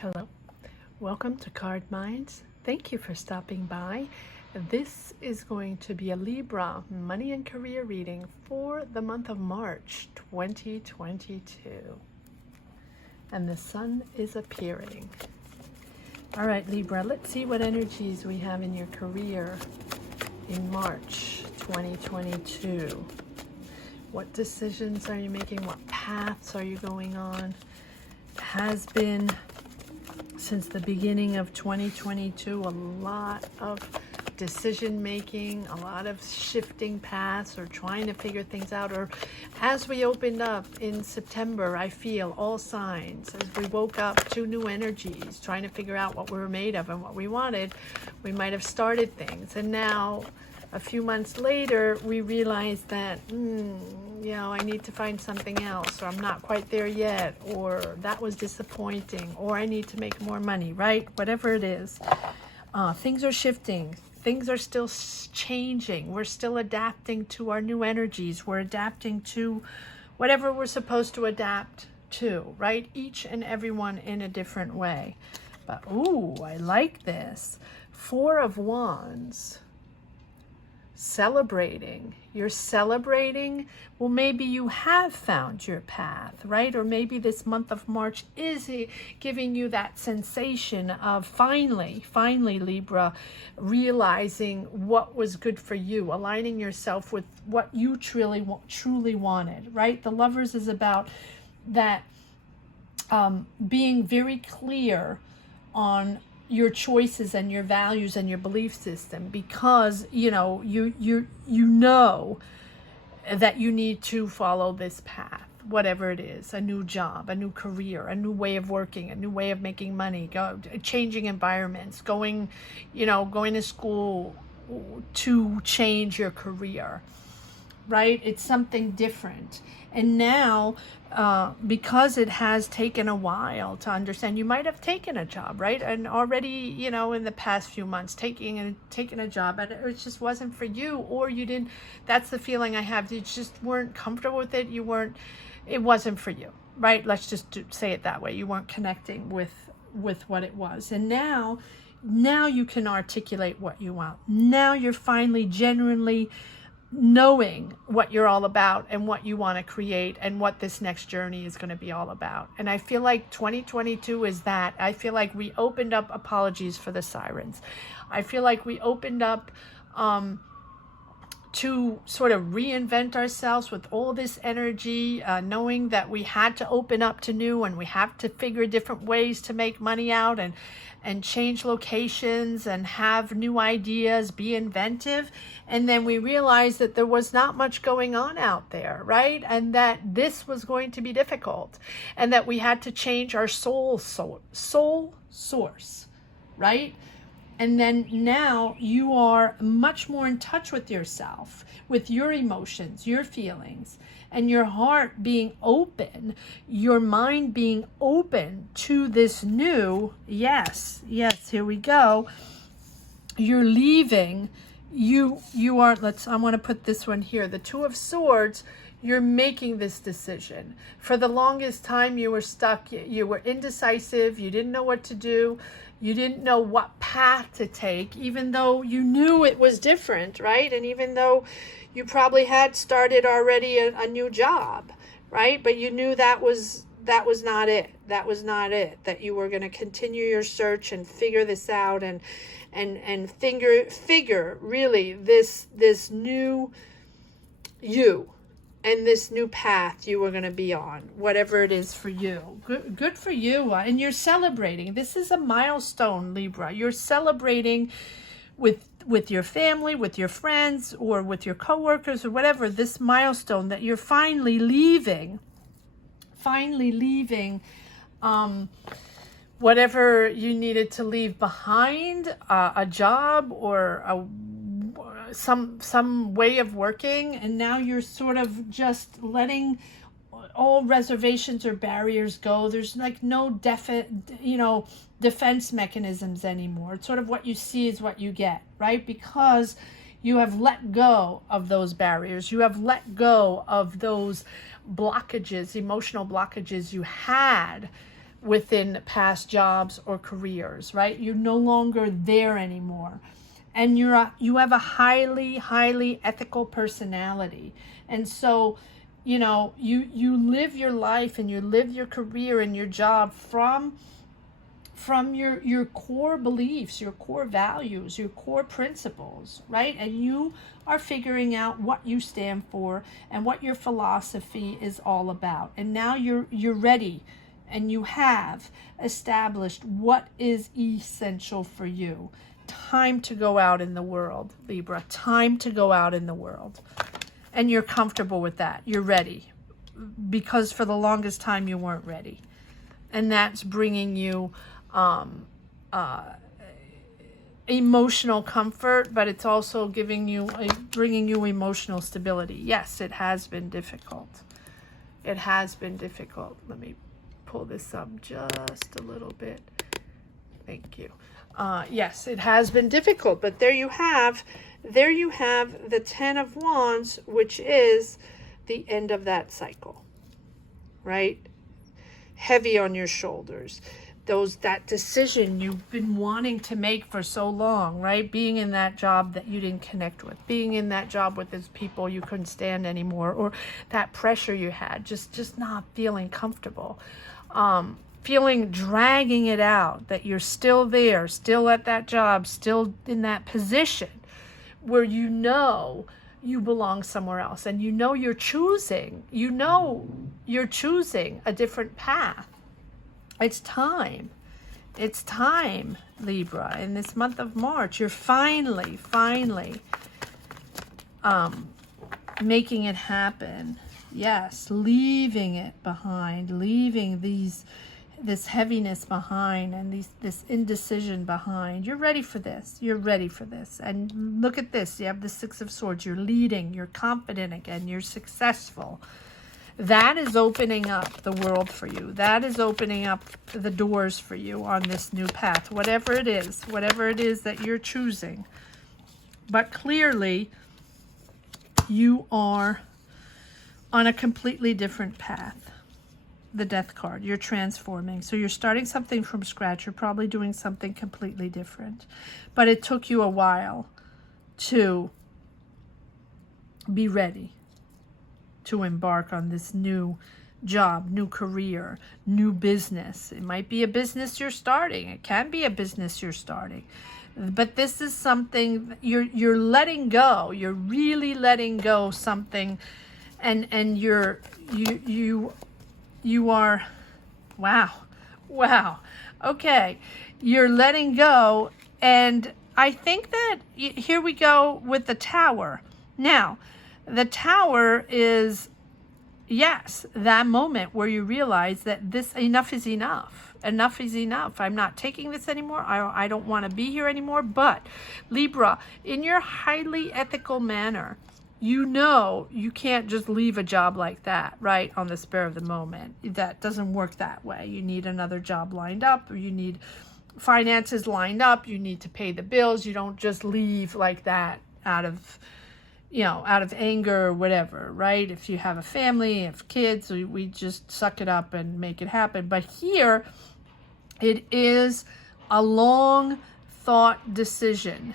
Hello, welcome to Card Minds. Thank you for stopping by. This is going to be a Libra money and career reading for the month of March 2022. And the sun is appearing. All right, Libra, let's see what energies we have in your career in March 2022. What decisions are you making? What paths are you going on? Has been since the beginning of 2022, a lot of decision making, a lot of shifting paths or trying to figure things out. Or as we opened up in September, I feel all signs as we woke up to new energies, trying to figure out what we were made of and what we wanted. We might have started things, and now a few months later we realize that I need to find something else, or I'm not quite there yet, or that was disappointing, or I need to make more money, right? Whatever it is, things are shifting, things are still changing, we're still adapting to our new energies, we're adapting to whatever we're supposed to adapt to, right? Each and every one in a different way. But ooh, I like this. Four of Wands. Celebrating. You're celebrating. Well, maybe you have found your path, right? Or maybe this month of March is giving you that sensation of finally, Libra, realizing what was good for you, aligning yourself with what you truly wanted, right? The Lovers is about that, being very clear on your choices and your values and your belief system, because you know that you need to follow this path, whatever it is, a new job, a new career, a new way of working, a new way of making money, changing environments, going to school to change your career, right? It's something different. And now, because it has taken a while to understand, you might have taken a job, right? And already, in the past few months, taking a job, and it just wasn't for you, or you didn't. That's the feeling I have. You just weren't comfortable with it. It wasn't for you, right? Let's just say it that way. You weren't connecting with what it was. And now you can articulate what you want. Now you're finally genuinely knowing what you're all about and what you want to create and what this next journey is going to be all about. And I feel like 2022 is that. I feel like we opened up, apologies for the sirens, I feel like we opened up to sort of reinvent ourselves with all this energy, knowing that we had to open up to new, and we have to figure different ways to make money out and change locations and have new ideas, be inventive. And then we realized that there was not much going on out there, right? And that this was going to be difficult, and that we had to change our soul source, right? And then now you are much more in touch with yourself, with your emotions, your feelings, and your heart being open, your mind being open to this new, yes, here we go. You're leaving, you are, I want to put this one here, the Two of Swords. You're making this decision. For the longest time you were stuck, you were indecisive, you didn't know what to do, you didn't know what path to take, even though you knew it was different, right? And even though you probably had started already a new job, right? But you knew that was not it. That was not it. That you were going to continue your search and figure this out and figure really this new you and this new path you were going to be on, whatever it is for you. Good for you. And you're celebrating. This is a milestone, Libra. You're celebrating with your family, with your friends, or with your coworkers, or whatever, this milestone that you're finally leaving whatever you needed to leave behind, a job or some way of working, and now you're sort of just letting all reservations or barriers go. There's like no defense mechanisms anymore. It's sort of what you see is what you get, right? Because you have let go of those barriers. You have let go of those blockages, emotional blockages you had within past jobs or careers, right? You're no longer there anymore. And you have a highly ethical personality. And so, you know, you live your life and you live your career and your job from your core beliefs, your core values, your core principles, right? And you are figuring out what you stand for and what your philosophy is all about. And now you're ready, and you have established what is essential for you. Time to go out in the world, Libra. Time to go out in the world. And you're comfortable with that. You're ready. Because for the longest time you weren't ready. And that's bringing you emotional comfort, but it's also bringing you emotional stability. Yes, it has been difficult. It has been difficult. Let me pull this up just a little bit. Thank you. Yes, it has been difficult, but there you have the 10 of Wands, which is the end of that cycle, right? Heavy on your shoulders. That decision you've been wanting to make for so long, right? Being in that job that you didn't connect with, being in that job with those people you couldn't stand anymore, or that pressure you had, just not feeling comfortable, dragging it out, that you're still there, still at that job, still in that position where you know you belong somewhere else, and you're choosing a different path. It's time, Libra. In this month of March, you're finally making it happen. Yes, leaving it behind, leaving this heaviness behind, and this indecision behind. You're ready for this. You're ready for this. And look at this. You have the Six of Swords. You're leading. You're confident again. You're successful. That is opening up the world for you. That is opening up the doors for you on this new path, whatever it is that you're choosing. But clearly, you are on a completely different path. The Death card. You're transforming. So you're starting something from scratch. You're probably doing something completely different. But it took you a while to be ready to embark on this new job, new career, new business. It might be a business you're starting. It can be a business you're starting. But this is something you're letting go. You're really letting go something, and you are, wow. Okay, you're letting go, and I think that here we go with the Tower. Now, the Tower is, yes, that moment where you realize that enough is enough. Enough is enough. I'm not taking this anymore. I don't want to be here anymore. But Libra, in your highly ethical manner, you know you can't just leave a job like that, right, on the spur of the moment. That doesn't work that way. You need another job lined up, or you need finances lined up. You need to pay the bills. You don't just leave like that out of anger or whatever, right? If you have a family, if kids, we just suck it up and make it happen. But here, it is a long thought decision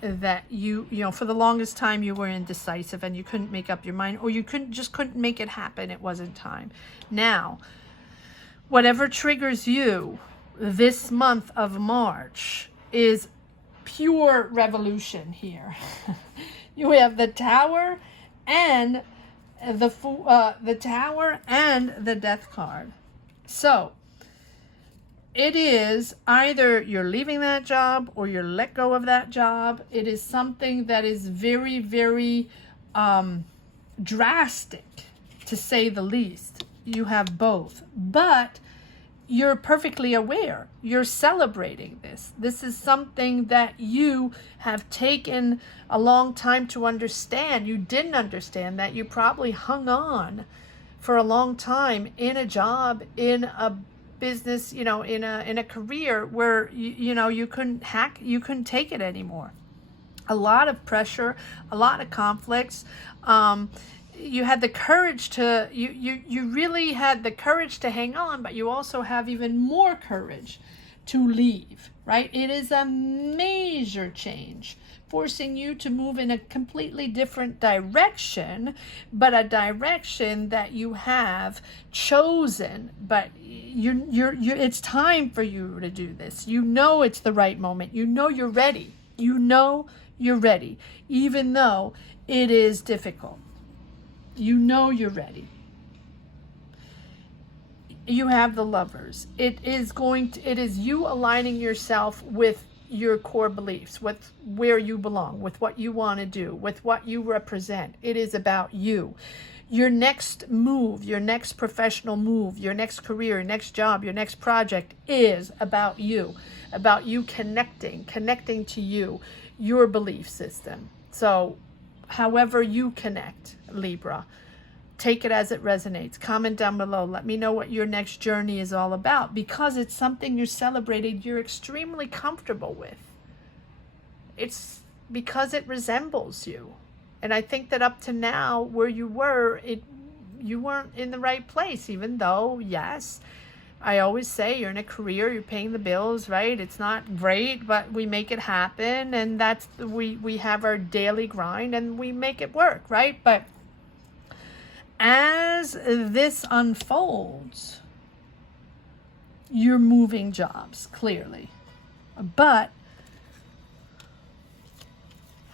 that you for the longest time you were indecisive and you couldn't make up your mind, or you couldn't make it happen. It wasn't time. Now, whatever triggers you this month of March is pure revolution here. You have the Tower and the Tower and the Death card. So it is either you're leaving that job or you're let go of that job. It is something that is very, very drastic, to say the least. You have both, but you're perfectly aware. You're celebrating this. This is something that you have taken a long time to understand. You didn't understand that. You probably hung on for a long time in a job, in a business, in a career where you couldn't take it anymore. A lot of pressure, a lot of conflicts. you had the courage to, you really had the courage to hang on, but you also have even more courage to leave, right? It is a major change, forcing you to move in a completely different direction, but a direction that you have chosen. But it's time for you to do this. You know it's the right moment. You know you're ready. You know you're ready, even though it is difficult. You know you're ready. You have the Lovers. It is you aligning yourself with your core beliefs, with where you belong, with what you want to do, with what you represent. It is about you. Your next move, your next professional move, your next career, your next job, your next project is about you connecting to you, your belief system. So however you connect, Libra, take it as it resonates. Comment down below. Let me know what your next journey is all about, because it's something you're celebrating, you're extremely comfortable with. It's because it resembles you. And I think that up to now, where you were, you weren't in the right place, even though, yes, I always say you're in a career, you're paying the bills, right? It's not great, but we make it happen, and we have our daily grind and we make it work, right? But as this unfolds, you're moving jobs, clearly. But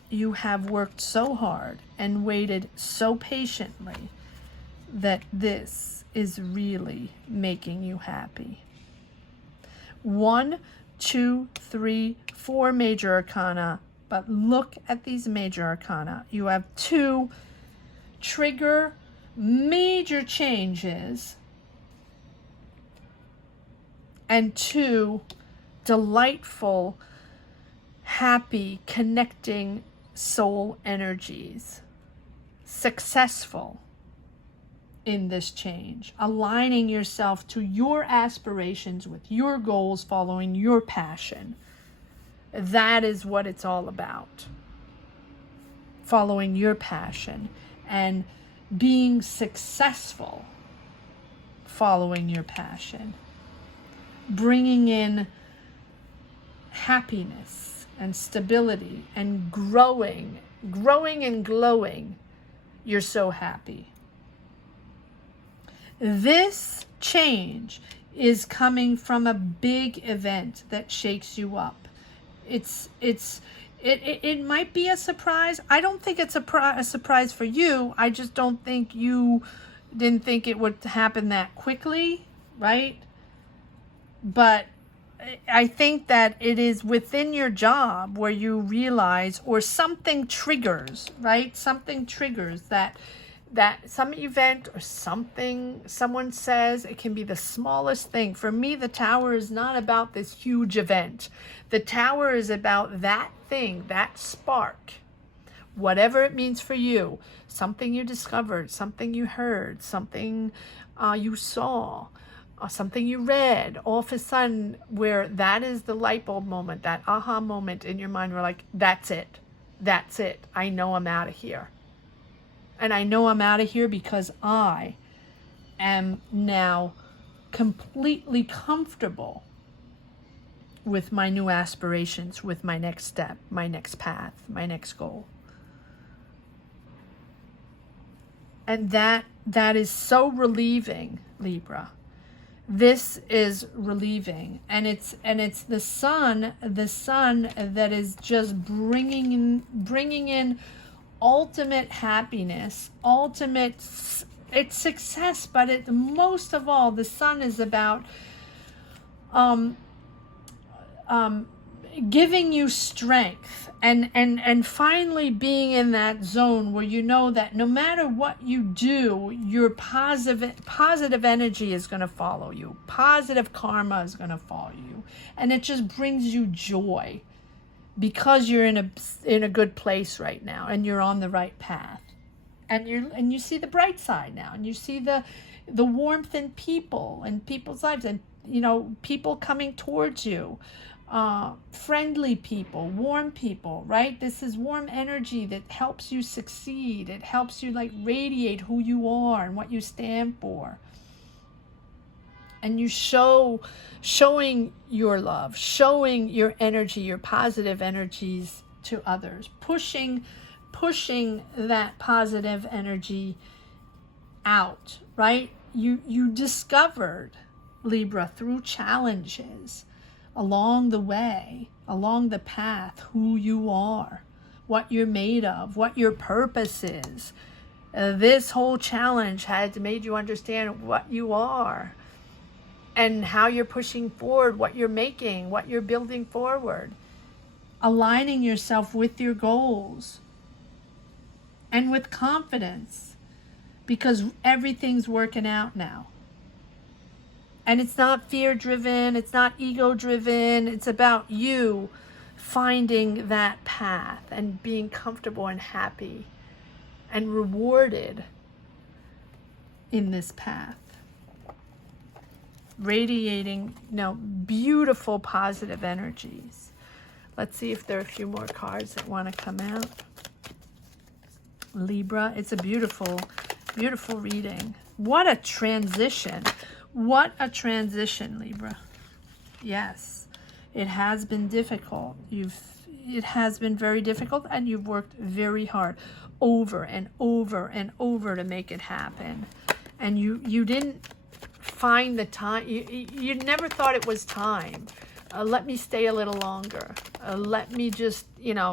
you have worked so hard and waited so patiently that this is really making you happy. 1, 2, 3, 4 major arcana. But look at these major arcana. You have 2 trigger major changes and 2 delightful, happy, connecting soul energies. Successful in this change, aligning yourself to your aspirations with your goals, following your passion. That is what it's all about. Following your passion and being successful, following your passion, bringing in happiness and stability and growing and glowing. You're so happy. This change is coming from a big event that shakes you up. It might be a surprise. I don't think it's a surprise for you. I just don't think you didn't think it would happen that quickly, right? But I think that it is within your job where you realize, or something triggers, right? Something triggers that some event or something someone says. It can be the smallest thing. For me, the Tower is not about this huge event. The Tower is about that thing, that spark, whatever it means for you. Something you discovered, something you heard, something you saw, something you read. All of a sudden, where that is the light bulb moment, that aha moment in your mind, where like, that's it. That's it. I know I'm out of here. And I know I'm out of here because I am now completely comfortable with my new aspirations, with my next step, my next path, my next goal. And that is so relieving, Libra. This is relieving, and it's the sun that is just bringing in ultimate happiness, it's success. But most of all, the sun is about giving you strength and finally being in that zone where you know that no matter what you do, your positive energy is going to follow you. Positive karma is going to follow you. And it just brings you joy because you're in a good place right now and you're on the right path. And you see the bright side now, and you see the warmth in people and people's lives, and people coming towards you. friendly people, warm people, right? This is warm energy that helps you succeed. It helps you like radiate who you are and what you stand for. And you showing your love, showing your energy, your positive energies to others, pushing that positive energy out, right? You discovered, Libra, through challenges along the way, along the path, who you are, what you're made of, what your purpose is. This whole challenge has made you understand what you are and how you're pushing forward, what you're making, what you're building forward, aligning yourself with your goals and with confidence, because everything's working out now. And it's not fear-driven, it's not ego-driven, it's about you finding that path and being comfortable and happy and rewarded in this path. Radiating, beautiful positive energies. Let's see if there are a few more cards that want to come out. Libra, it's a beautiful, beautiful reading. What a transition. What a transition, Libra. Yes, it has been difficult. It has been very difficult, and you've worked very hard over and over and over to make it happen. And you didn't find the time. You never thought it was time. Let me stay a little longer. Let me just,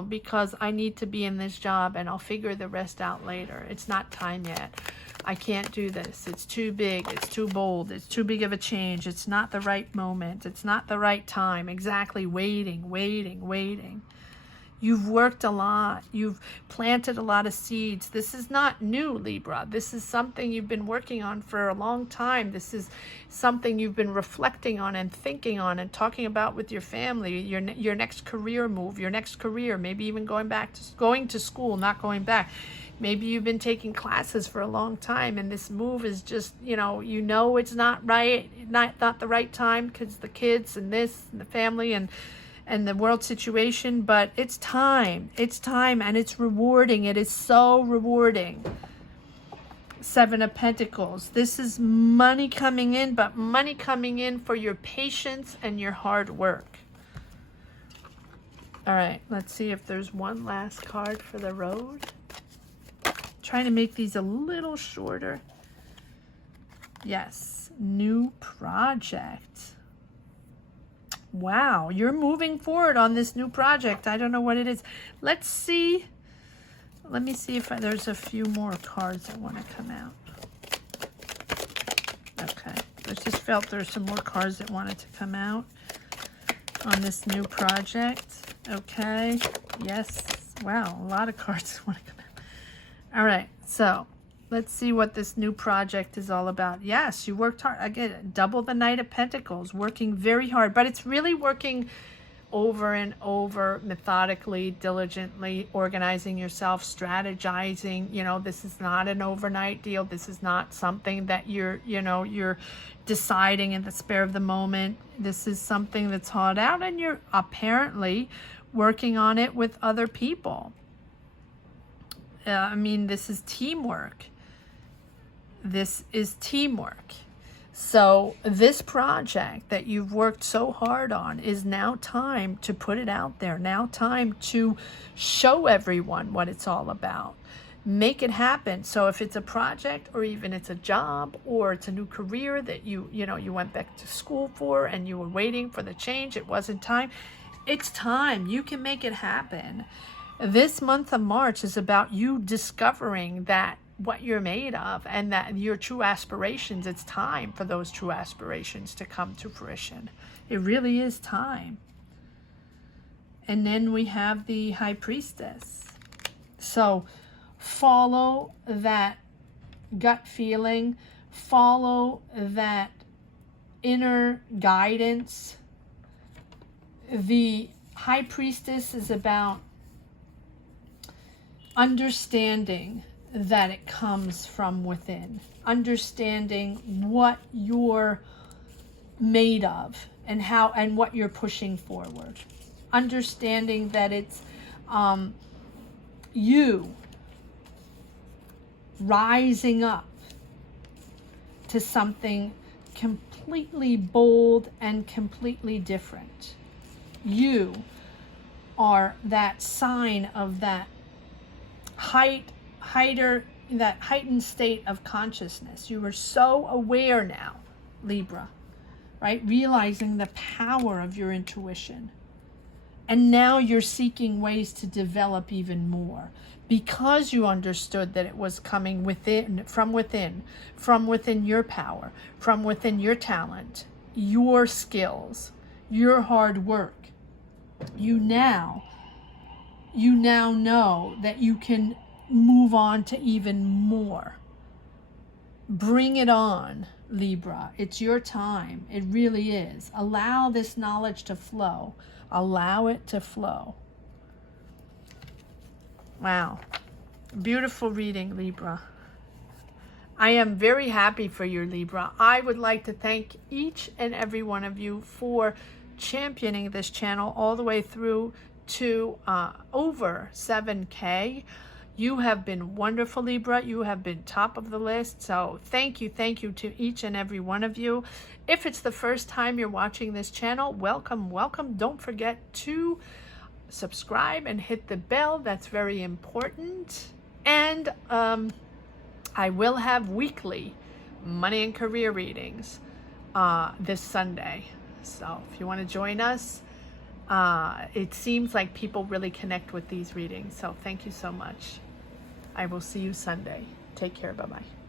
because I need to be in this job and I'll figure the rest out later. It's not time yet. I can't do this. It's too big. It's too bold. It's too big of a change. It's not the right moment. It's not the right time. Exactly. Waiting. You've worked a lot. You've planted a lot of seeds. This is not new, Libra. This is something you've been working on for a long time. This is something you've been reflecting on and thinking on and talking about with your family, your next career move, your next career, maybe even going to school, not going back. Maybe you've been taking classes for a long time, and this move is just, it's not right, not the right time because the kids and this and the family and the world situation, but it's time, and it's rewarding. It is so rewarding. Seven of Pentacles. This is money coming in, but money coming in for your patience and your hard work. All right, let's see if there's one last card for the road. Trying to make these a little shorter. Yes, new project. Wow, you're moving forward on this new project. I don't know what it is. Let's see. Let me see if there's a few more cards that want to come out. Okay, I just felt there's some more cards that wanted to come out on this new project. Okay, yes. Wow, a lot of cards want to come out. All right, so let's see what this new project is all about. Yes, you worked hard. Again, double the Knight of Pentacles, working very hard, but it's really working over and over, methodically, diligently, organizing yourself, strategizing. This is not an overnight deal. This is not something that you're deciding in the spare of the moment. This is something that's thought out, and you're apparently working on it with other people. This is teamwork. This is teamwork. So this project that you've worked so hard on is now time to put it out there. Now time to show everyone what it's all about. Make it happen. So if it's a project, or even it's a job, or it's a new career that you went back to school for and you were waiting for the change, it wasn't time. It's time. You can make it happen. This month of March is about you discovering that what you're made of and that your true aspirations. It's time for those true aspirations to come to fruition. It really is time. And then we have the High Priestess. So follow that gut feeling, follow that inner guidance. The High Priestess is about understanding that it comes from within, understanding what you're made of and what you're pushing forward. Understanding that it's you rising up to something completely bold and completely different. You are that sign of that that heightened state of consciousness. You are so aware now, Libra, right? Realizing the power of your intuition. And now you're seeking ways to develop even more because you understood that it was coming from within your power, from within your talent, your skills, your hard work. You now know that you can move on to even more. Bring it on, Libra. It's your time. It really is. Allow this knowledge to flow. Allow it to flow. Wow. Beautiful reading, Libra. I am very happy for you, Libra. I would like to thank each and every one of you for championing this channel all the way through to over 7K. You have been wonderful, Libra. You have been top of the list. So thank you to each and every one of you. If it's the first time you're watching this channel, welcome, welcome. Don't forget to subscribe and hit the bell. That's very important. And I will have weekly money and career readings this Sunday. So if you want to join us, it seems like people really connect with these readings. So thank you so much. I will see you Sunday. Take care. Bye-bye.